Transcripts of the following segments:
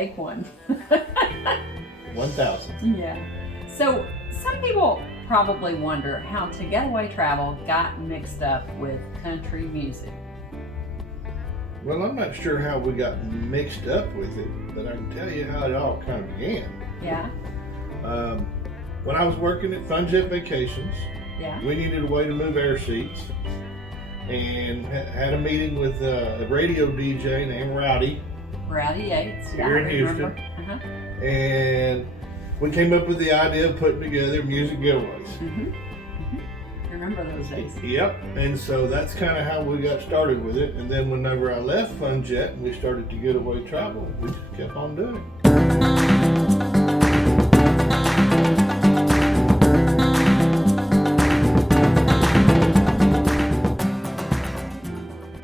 take one. 1,000. Yeah. So some people probably wonder how Getaway Travel got mixed up with country music. Well, I'm not sure how we got mixed up with it, but I can tell you how it all kind of began. Yeah. When I was working at Funjet Vacations, Yeah. we needed a way to move air seats, and had a meeting with a radio DJ named Rowdy Rowdy Yates. Yeah, here in I Houston, remember. and we came up with the idea of putting together music getaways. Remember those days? Yep, and so that's kind of how we got started with it. And then whenever I left Funjet and we started to Getaway Travel, we just kept on doing it.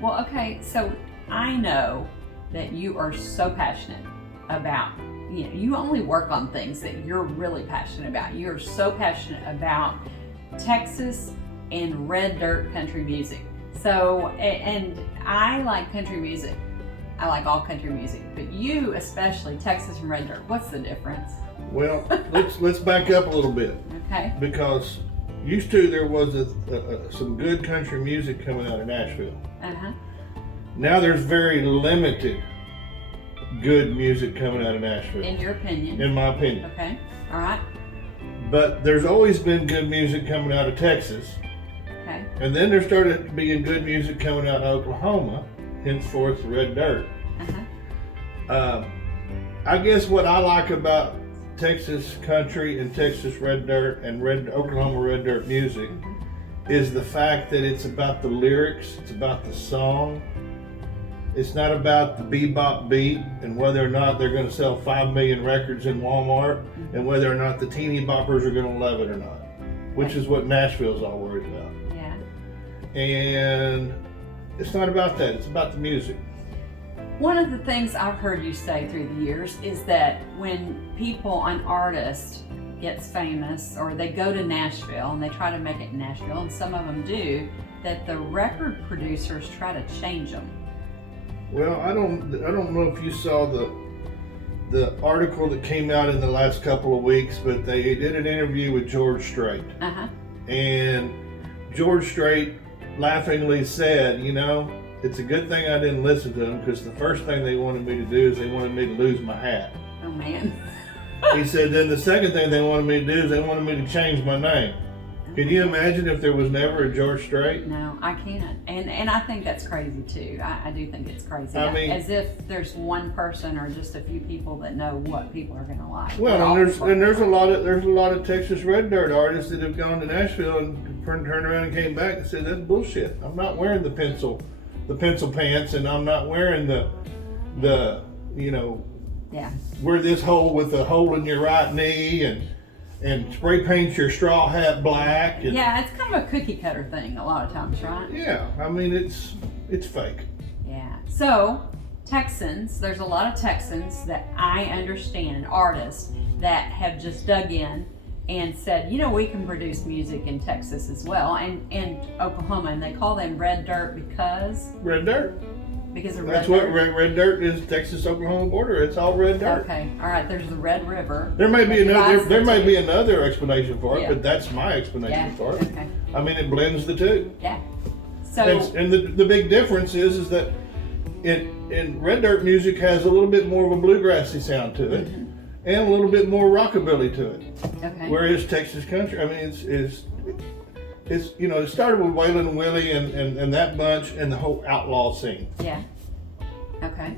Well, okay, so I know that you are so passionate about, you only work on things that you're really passionate about. You're so passionate about Texas and red dirt country music. So, and I like country music. I like all country music, but you especially, Texas and red dirt, what's the difference? Well, let's back up a little bit. Okay. Because used to there was some good country music coming out of Nashville. Uh-huh. Now there's very limited good music coming out of Nashville. In your opinion? In my opinion. Okay, all right. But there's always been good music coming out of Texas. Okay. And then there started being good music coming out of Oklahoma, henceforth red dirt. Uh-huh. I guess what I like about Texas country and Texas red dirt and Oklahoma red dirt music is the fact that it's about the lyrics, it's about the song. It's not about the bebop beat and whether or not they're going to sell 5 million records in Walmart and whether or not the teeny boppers are going to love it or not, which is what Nashville's all worried about. Yeah. And it's not about that, it's about the music. One of the things I've heard you say through the years is that when an artist gets famous or they go to Nashville and they try to make it in Nashville, and some of them do, that the record producers try to change them. Well, I don't know if you saw the article that came out in the last couple of weeks, but they did an interview with George Strait. Uh-huh. And George Strait laughingly said, it's a good thing I didn't listen to them because the first thing they wanted me to do is they wanted me to lose my hat. Oh man. He said then the second thing they wanted me to do is they wanted me to change my name. Can you imagine if there was never a George Strait? No, I can't. And I think that's crazy too. I do think it's crazy. I mean, as if there's one person or just a few people that know what people are going to like. Well, and there's a lot of Texas red dirt artists that have gone to Nashville and turned around and came back and said that's bullshit. I'm not wearing the pencil pants, and I'm not wearing the yeah, wear this hole with a hole in your right knee and spray paint your straw hat black. And, yeah, it's kind of a cookie cutter thing a lot of times, right? Yeah, I mean it's fake. Yeah. So Texans, there's a lot of Texans that I understand, artists that have just dug in and said, we can produce music in Texas as well, and Oklahoma, and they call them red dirt because? Red dirt. Because of That's red what dirt? red dirt is. Texas-Oklahoma border. It's all red dirt. Okay, all right. There's the Red River. There may be another. There may be another. another explanation for it, Yeah. but that's my explanation for it. Okay. I mean, it blends the two. Yeah. So. And the big difference is that in red dirt music has a little bit more of a bluegrassy sound to it, and a little bit more rockabilly to it. Okay. Whereas Texas country, I mean, it's it started with Waylon and Willie and that bunch and the whole outlaw scene. Yeah. Okay.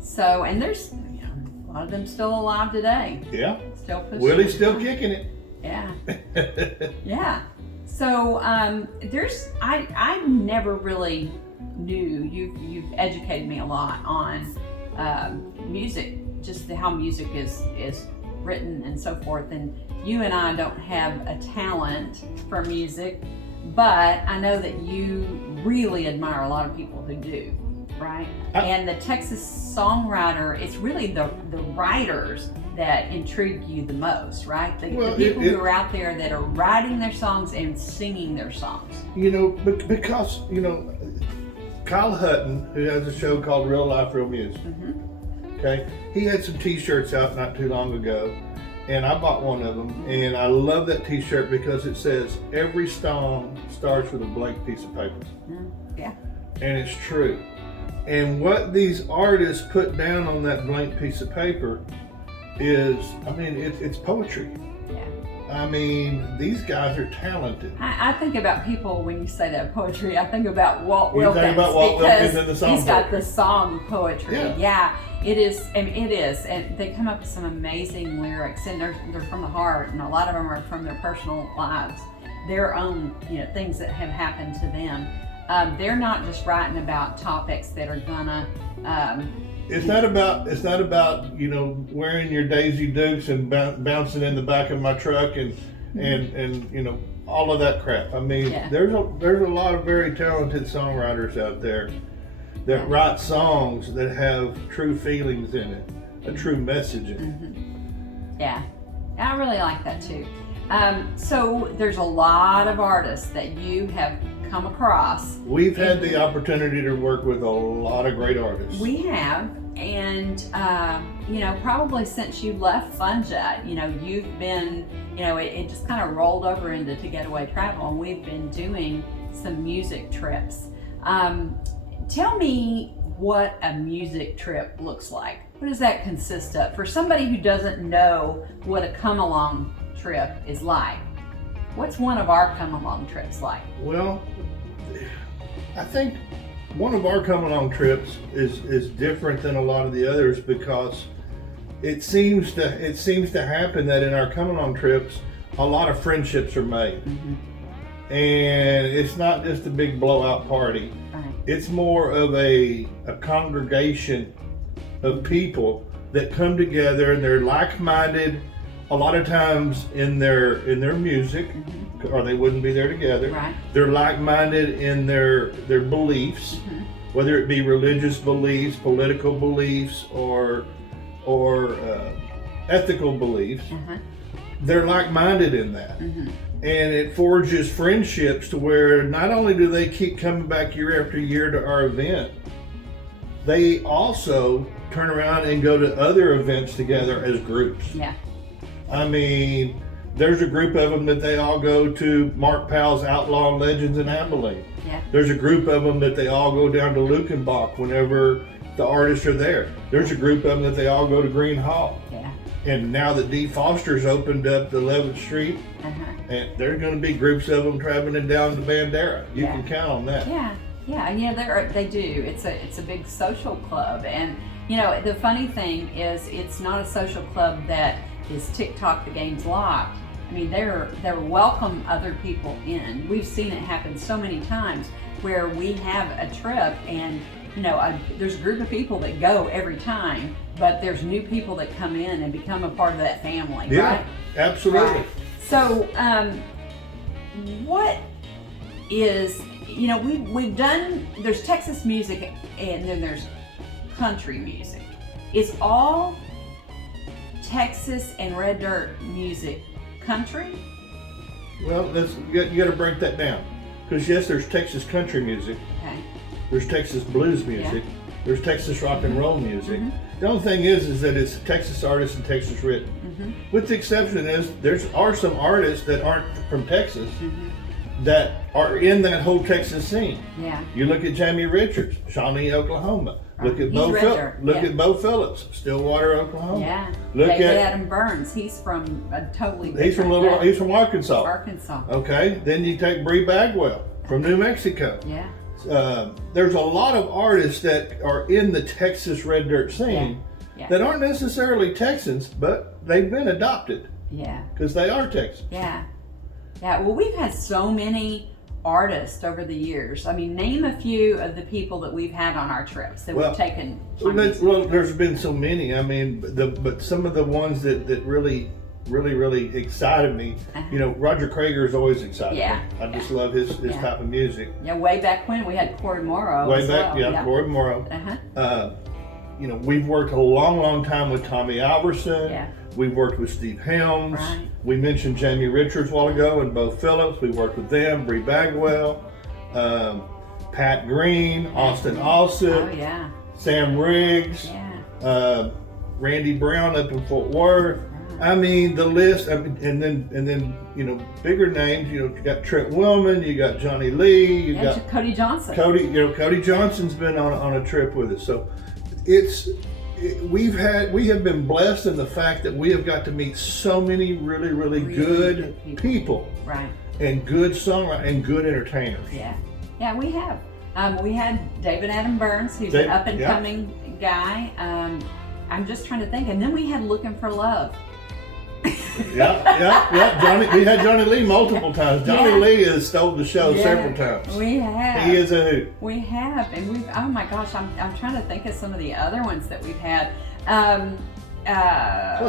So, and there's a lot of them still alive today. Yeah. Still pushing. Willie's still kicking it. Yeah. Yeah. So I never really knew, you've educated me a lot on music, just how music is written and so forth. And you and I don't have a talent for music, but I know that you really admire a lot of people who do, right? And the Texas songwriter, it's really the writers that intrigue you the most, right? The people who are out there that are writing their songs and singing their songs. Because Kyle Hutton, who has a show called Real Life, Real Music, Okay, he had some T-shirts out not too long ago, and I bought one of them, and I love that T-shirt because it says every song starts with a blank piece of paper. Yeah. And it's true. And what these artists put down on that blank piece of paper is, I mean, it's poetry. Yeah. I mean, these guys are talented. I think about people when you say that poetry. I think about Walt You Wilkins. think about Walt Wilkins and the song he's got poetry. the song poetry. Yeah. It is. I mean, it is, and they come up with some amazing lyrics, and they're from the heart, and a lot of them are from their personal lives, their own things that have happened to them. They're not just writing about topics that are gonna. It's not about wearing your Daisy Dukes and bouncing in the back of my truck and all of that crap. I mean, there's a lot of very talented songwriters out there that write songs that have true feelings in it, a true message in it. Yeah, I really like that too. So there's a lot of artists that you have come across. We've had the opportunity to work with a lot of great artists. We have, and probably since you left Funja, you've been, it just kind of rolled over into Getaway Travel, and we've been doing some music trips. Tell me what a music trip looks like. What does that consist of? For somebody who doesn't know what a come-along trip is like, what's one of our come-along trips like? Well, I think one of our come-along trips is different than a lot of the others because it seems to happen that in our come-along trips, a lot of friendships are made. And it's not just a big blowout party. It's more of a congregation of people that come together, and they're like-minded a lot of times in their music, or they wouldn't be there together. Right. They're like-minded in their beliefs, whether it be religious beliefs, political beliefs, or ethical beliefs. They're like-minded in that. And it forges friendships to where not only do they keep coming back year after year to our event, they also turn around and go to other events together as groups. Yeah. I mean, there's a group of them that they all go to Mark Powell's Outlaw Legends in Abilene. Yeah. There's a group of them that they all go down to 𝗏𝗏𝗏 whenever the artists are there. There's a group of them that they all go to Green Hall. Yeah. And now that D. Foster's opened up the 11th Street, and there's going to be groups of them traveling down to Bandera. You can count on that. They do. It's a big social club, and the funny thing is, it's not a social club that is TikTok the game's locked. I mean, they're welcome other people in. We've seen it happen so many times where we have a trip, and there's a group of people that go every time, but there's new people that come in and become a part of that family. Yeah, right? absolutely. Right. So, what is, we've done, there's Texas music and then there's country music. Is all Texas and Red Dirt music country? Well, you got to break that down. Because yes, there's Texas country music. Okay. There's Texas blues music. There's Texas rock and roll music. The only thing is that it's Texas artists and Texas written. With the exception is there are some artists that aren't from Texas that are in that whole Texas scene. Yeah. You look at Jamie Richards, Shawnee, Oklahoma. Look at Bo Phillips, Stillwater, Oklahoma. Yeah. Look David at Adam Burns. He's from a totally different. He's from Arkansas. Arkansas. Okay. Then you take 𝗬cie Bagwell from New Mexico. Yeah. There's a lot of artists that are in the Texas Red Dirt scene that aren't necessarily Texans, but they've been adopted. Yeah. Because they are Texans. Yeah. Yeah. Well, we've had so many artists over the years. I mean, name a few of the people that we've had on our trips that we've taken. Well, there's been so many. I mean, but some of the ones that really excited me. Roger Krager is always excited me. I just love his type of music. Yeah, way back when we had Corey Morrow. Corey Morrow. We've worked a long time with Tommy Alverson. Yeah. We've worked with Steve Helms. Right. We mentioned Jamie Richards a while ago and Bo Phillips. We worked with them, 𝗏cie Bagwell, Pat Green, Austin Alsip, Sam Riggs. Yeah. Randy Brown up in Fort Worth. I mean, the list. I mean, and then bigger names. You got Trent Willman. You got Johnny Lee. You got Cody Johnson. Cody Johnson's been on a trip with us. So we have been blessed in the fact that we have got to meet so many really good people. Right. And good songwriters and good entertainers. Yeah, we have. We had David Adam Burns, who's an up and coming guy. I'm just trying to think, and then we had Looking for Love. Johnny. We had Johnny Lee multiple times. Johnny Lee has stole the show several times. We have. He is a hoot. We have, and we've. Oh my gosh, I'm trying to think of some of the other ones that we've had.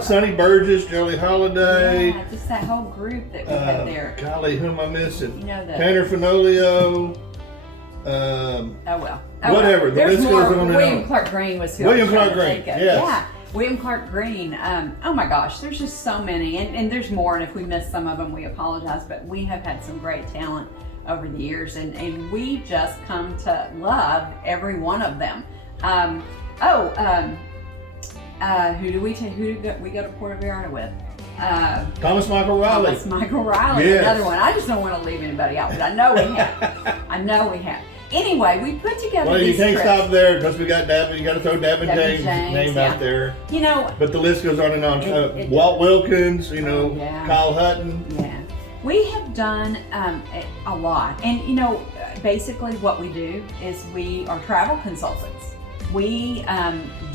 Sonny Burgess, Jolie Holiday. Yeah, just that whole group that we had there. Golly, who am I missing? Tanner Fenolio. Whatever. The list goes on and on. William Clark Green was who William I was Clark trying to Green. think of. Yes. Yeah. William Clark Green. Oh my gosh, there's just so many, and there's more. And if we miss some of them, we apologize. But we have had some great talent over the years, and we just come to love every one of them. Who do we go to Puerto Vallarta with? Thomas Michael Riley. Thomas Michael Riley, yes. Another one. I just don't want to leave anybody out, but I know we have. Anyway, we put together. Well, these you can't trips. stop there because we got Davin. You got to throw Davin James' name out there. But the list goes on and on. Walt Wilkins, Kyle Hutton. Yeah, we have done a lot, and basically what we do is we are travel consultants. We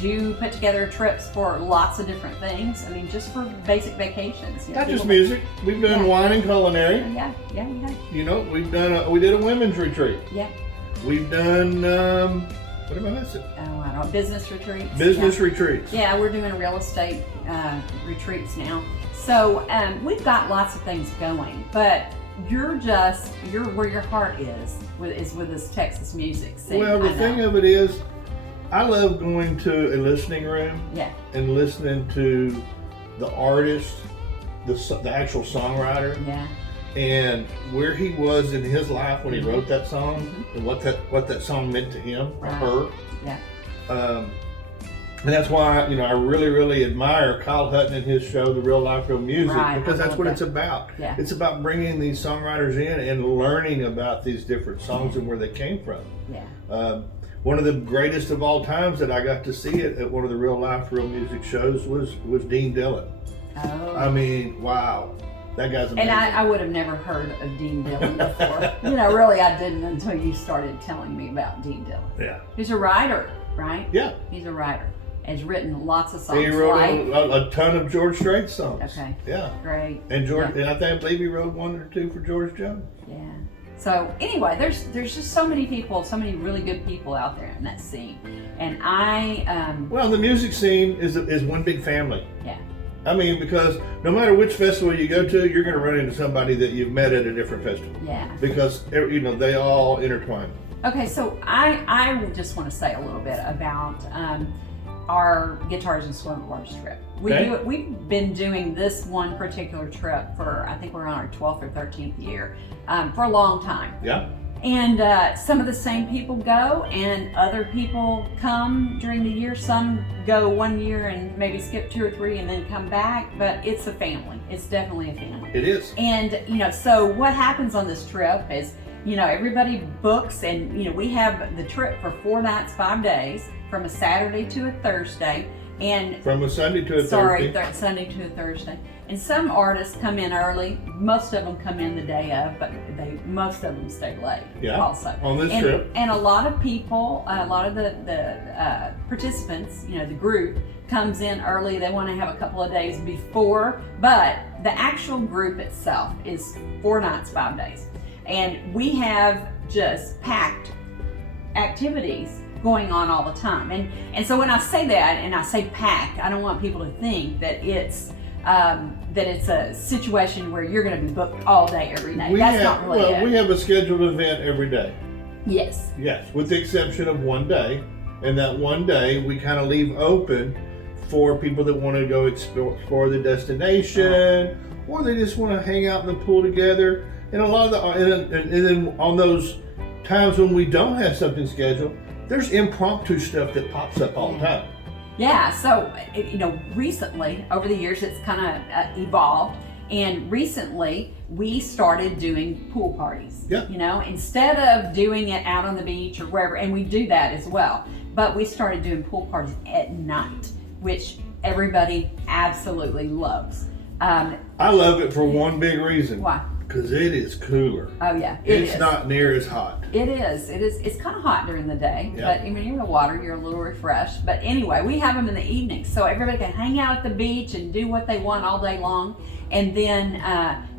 do put together trips for lots of different things. I mean, just for basic vacations. Not just music. We've done wine and culinary. Yeah, we have. We've done. We did a women's retreat. Yeah. We've done. What am I missing? Oh, I don't know. Business retreats. Business retreats. Yeah, we're doing real estate retreats now. So we've got lots of things going, but you're where your heart is with this Texas music scene. Well, the thing of it is, I love going to a listening room and listening to the artist, the actual songwriter, and where he was in his life when he wrote that song, and what that song meant to him or her. Yeah. And that's why I really admire Kyle Hutton and his show, The Real Life, Real Music, because that's what it's about. Yeah. It's about bringing these songwriters in and learning about these different songs and where they came from. Yeah. One of the greatest of all times that I got to see it at one of the Real Life, Real Music shows was Dean Dillon. Oh. I mean, wow. That guy's amazing. And I would have never heard of Dean Dillon before. Really, I didn't until you started telling me about Dean Dillon. Yeah. He's a writer, right? Yeah. He's a writer. Has written lots of songs. He wrote a ton of George Strait songs. Okay. Yeah. Great. And I believe he wrote one or two for George Jones. Yeah. So anyway, there's just so many people, so many really good people out there in that scene, and well, the music scene is one big family. Yeah. I mean, because no matter which festival you go to, you're going to run into somebody that you've met at a different festival. Yeah. Because they all intertwine. Okay, so I just want to say a little bit about our Guitars and Swimwear trip. We've been doing this one particular trip for, I think we're on our 12th or 13th year, for a long time. Yeah. And some of the same people go, and other people come during the year. Some go 1 year and maybe skip 2 or 3 and then come back, but it's a family. It's definitely a family. It is. And, so what happens on this trip is, everybody books, and, we have the trip for 4 nights, 5 days, from a Saturday to a Thursday. And from a Sunday to a Thursday. Sunday to a Thursday. And some artists come in early. Most of them come in the day of, but most of them stay late. Yeah. Also on this trip. And a lot of people, a lot of the participants, the group comes in early. They want to have a couple of days before, but the actual group itself is 4 nights, 5 days, and we have just packed activities going on all the time. And so when I say that, and I say packed, I don't want people to think that it's a situation where you're going to be booked all day every day. That's not really it. We have a scheduled event every day. Yes. Yes, with the exception of one day. And that one day we kind of leave open for people that want to go explore the destination, or they just want to hang out in the pool together. And a lot of and then on those times when we don't have something scheduled, there's impromptu stuff that pops up all the time. Yeah, so recently, over the years, it's kind of evolved. And recently, we started doing pool parties. Yeah. Instead of doing it out on the beach or wherever, and we do that as well. But we started doing pool parties at night, which everybody absolutely loves. I love it for one big reason. Why? Because it is cooler. Oh yeah, it's not near as hot. It is. It's kind of hot during the day, Yeah. but when you're in the water, you're a little refreshed. But anyway, we have them in the evening, so everybody can hang out at the beach and do what they want all day long, and then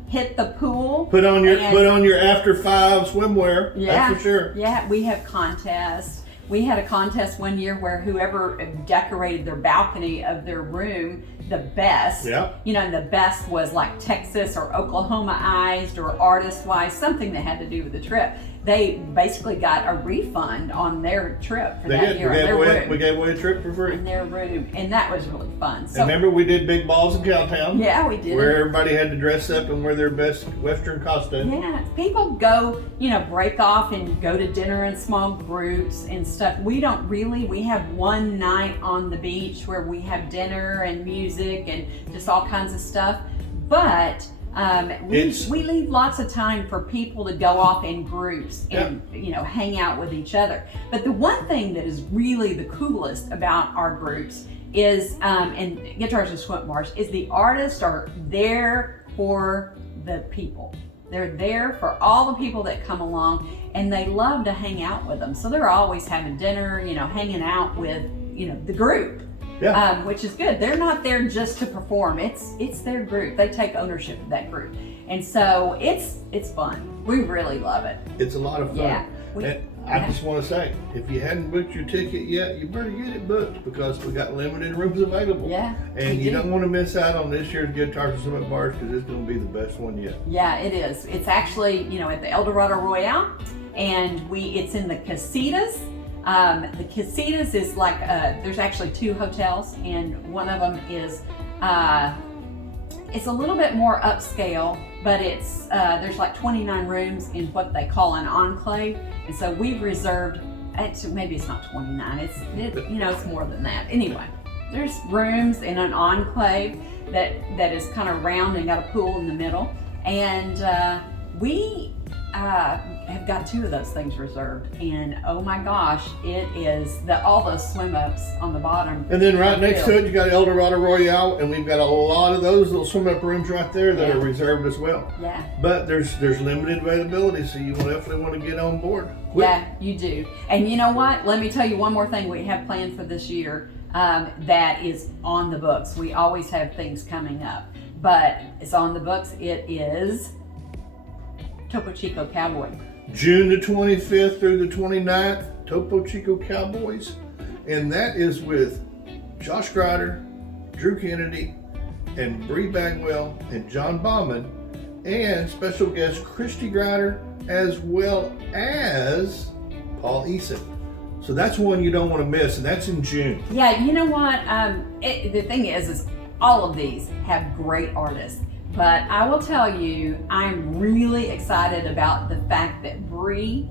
hit the pool. Put on your after 5 swimwear. Yeah, That's for sure. Yeah, we have contests. We had a contest one year where whoever decorated their balcony of their room the best, Yeah. And the best was like Texas or Oklahomaized or artist-wise, something that had to do with the trip. They basically got a refund on their trip for that year. We gave away a trip for free. In their room, and that was really fun. So, And remember, we did big balls in Cowtown. Yeah, we did. Where everybody had to dress up and wear their best Western costume. Yeah, people go, break off and go to dinner in small groups and stuff. We don't really. We have one night on the beach where we have dinner and music and just all kinds of stuff. But we leave lots of time for people to go off in groups and hang out with each other. But the one thing that is really the coolest about our groups is and Guitars and Swim Bars is the artists are there for the people. They're there for all the people that come along, and they love to hang out with them. So they're always having dinner, hanging out with the group. Yeah. Which is good. They're not there just to perform. It's their group. They take ownership of that group, and so it's fun. We really love it. It's a lot of fun. Yeah. I just want to say, if you hadn't booked your ticket yet, you better get it booked because we got limited rooms available. Yeah. And you don't want to miss out on this year's Guitars and Swim Bars because it's going to be the best one yet. Yeah, it is. It's actually at the 𝗙𝗏𝗄𝗏, and it's in the 𝗙cie_𝗂𝗏. The 𝗙cie_𝗂𝗏 is like there's actually 2 hotels, and one of them is it's a little bit more upscale, but it's there's like 29 rooms in what they call an enclave, and so we've reserved. Maybe it's not 29. It's more than that. Anyway, there's rooms in an enclave that is kind of round and got a pool in the middle, and we have got 2 of those things reserved, and oh my gosh, it is all those swim ups on the bottom. And then right next to it, you got 𝗙𝗏𝗄𝗏, and we've got a lot of those little swim up rooms right there that are reserved as well. Yeah. But there's limited availability, so you definitely want to get on board quick. Yeah, you do. And you know what? Let me tell you one more thing we have planned for this year that is on the books. We always have things coming up, but it's on the books. It is Topo Chico Cowboy. June the 25th through the 29th, Topo Chico Cowboys. And that is with Josh Grider, Drew Kennedy, and Bree Bagwell, and John Bauman, and special guest Christy Grider, as well as Paul Eason. So that's one you don't want to miss, and that's in June. Yeah, you know what? The thing is all of these have great artists. But I will tell you, I'm really excited about the fact that Bree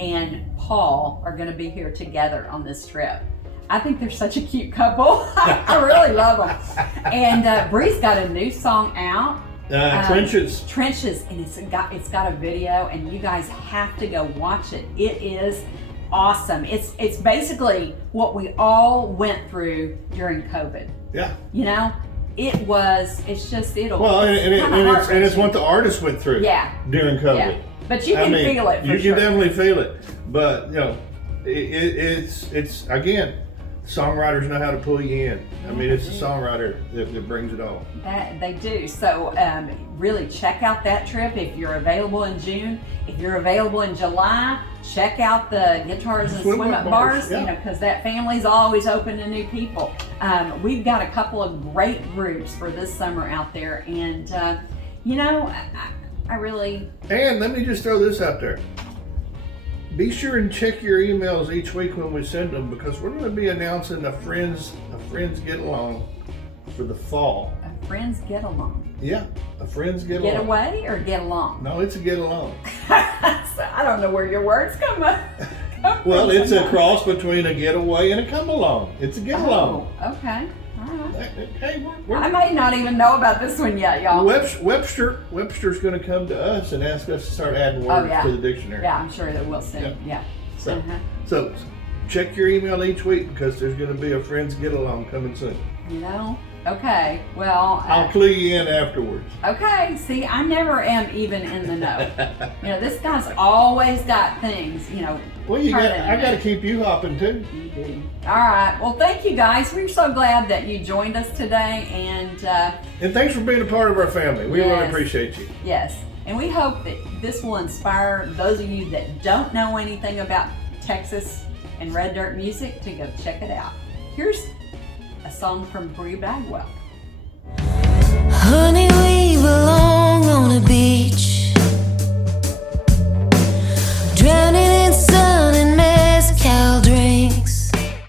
and Paul are going to be here together on this trip. I think they're such a cute couple. I really love them. And Bree's got a new song out. Trenches. Trenches, and it's got a video, and you guys have to go watch it. It is awesome. It's basically what we all went through during COVID. Yeah. It's what the artists went through during COVID. Yeah. But you can feel it for You sure. can definitely feel it. But, it's again, songwriters know how to pull you in. I mean, it's the songwriter that brings it all. They do. So really check out that trip if you're available in June. If you're available in July, check out the Guitars and Swim Up Bars, because that family's always open to new people. We've got a couple of great groups for this summer out there, and I really... And let me just throw this out there. Be sure and check your emails each week when we send them, because we're going to be announcing a Friends Get Along for the fall. A Friends Get Along. Yeah, a Friends Get Along. Get away or get along? No, it's a get along. So I don't know where your words come Well, it's a cross between a getaway and a come along. It's a get along. Oh, okay. All right. Hey, I may not even know about this one yet, y'all. Webster's going to come to us and ask us to start adding words to the dictionary. Yeah, I'm sure that we'll soon. Yeah. So check your email each week because there's going to be a friends get along coming soon. You know? Okay. Well, I'll clue you in afterwards. Okay. See, I never am even in the know. This guy's always got things, Well, I got to keep you hopping too. You do. All right. Well, thank you guys. We're so glad that you joined us today, and thanks for being a part of our family. We really appreciate you. Yes, and we hope that this will inspire those of you that don't know anything about Texas and red dirt music to go check it out. Here's a song from Brie Bagwell. Honey, we belong.